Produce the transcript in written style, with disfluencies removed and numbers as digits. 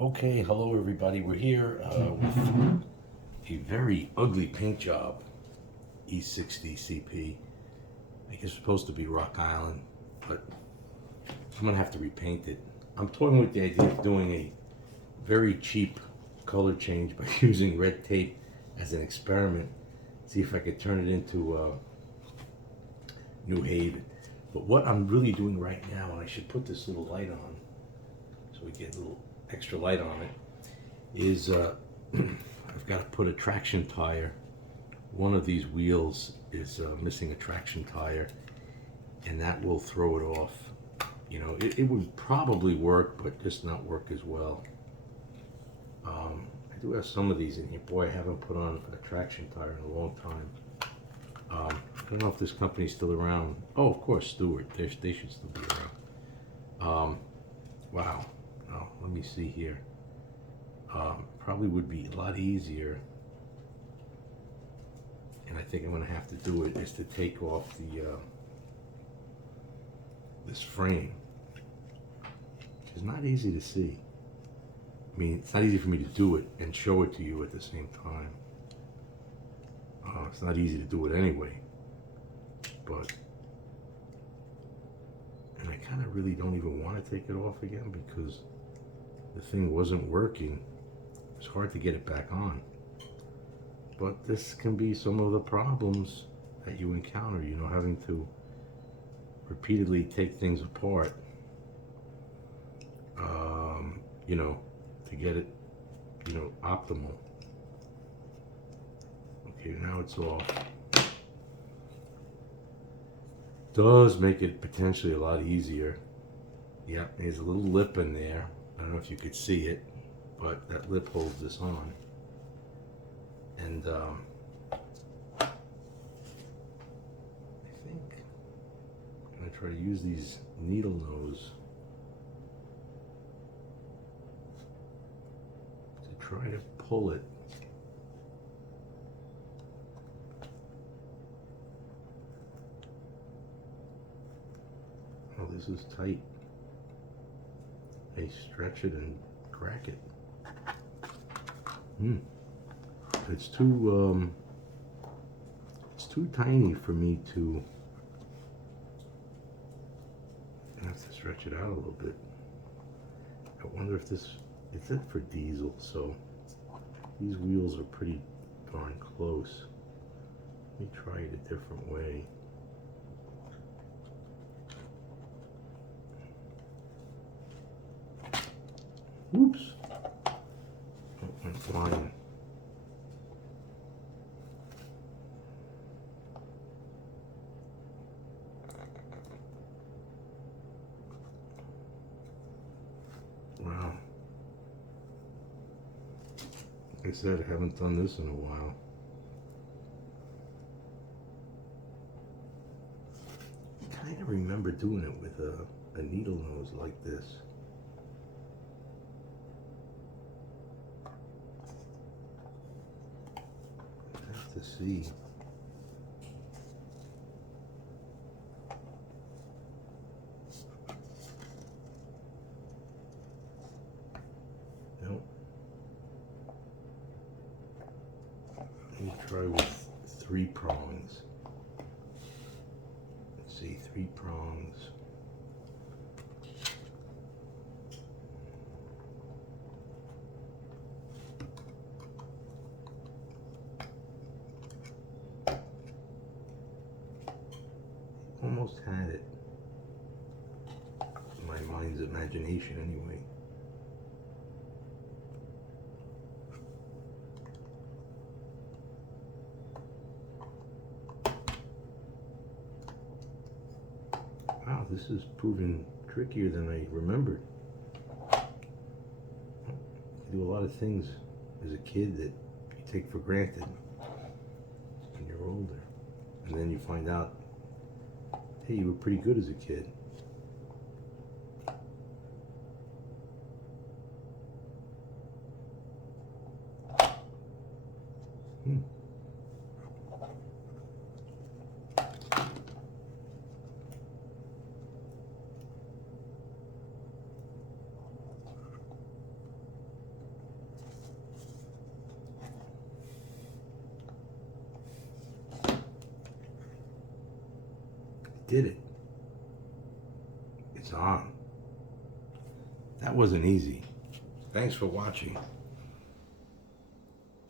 Okay, hello everybody. We're here with a very ugly paint job, E60CP. I guess it's supposed to be Rock Island, but I'm gonna have to repaint it. I'm toying with the idea of doing a very cheap color change by using red tape as an experiment. See if I could turn it into New Haven. But what I'm really doing right now, and I should put this little light on so we get a little extra light on it, is I've got to put a traction tire. One of these wheels is missing a traction tire, and that will throw it off. You know, it would probably work, but just not work as well. I do have some of these in here. Boy, I haven't put on a traction tire in a long time. I don't know if this company's still around. Oh, of course, Stewart. They should still be around. Wow. Oh, let me see here. Probably would be a lot easier, and I think I'm going to have to do it, is to take off the this frame, which is not easy to see. I mean, it's not easy for me to do it and show it to you at the same time. It's not easy to do it anyway, but, and I kind of really don't even want to take it off again because the thing wasn't working. It's hard to get it back on. But this can be some of the problems that you encounter, you know, having to repeatedly take things apart, you know, to get it, you know, optimal. Okay, now it's off. Does make it potentially a lot easier. Yep, there's a little lip in there. I don't know if you could see it, but that lip holds this on. And I think I'm gonna try to use these needle nose to try to pull it. Oh, this is tight. I stretch it and crack it. It's too tiny for me to. I have to stretch it out a little bit. I wonder if this, it's it for diesel, so these wheels are pretty darn close. Let me try it a different way. Whoops. Oh, I'm flying. Wow. Like I said, I haven't done this in a while. I kind of remember doing it with a needle nose like this. I have to see. Nope. Let me try with 3 prongs. Let's see, 3 prongs. Almost had it. My mind's imagination, anyway. Wow, this is proving trickier than I remembered. You do a lot of things as a kid that you take for granted when you're older. And then you find out, hey, you were pretty good as a kid. did it. It's on. That wasn't easy. Thanks for watching.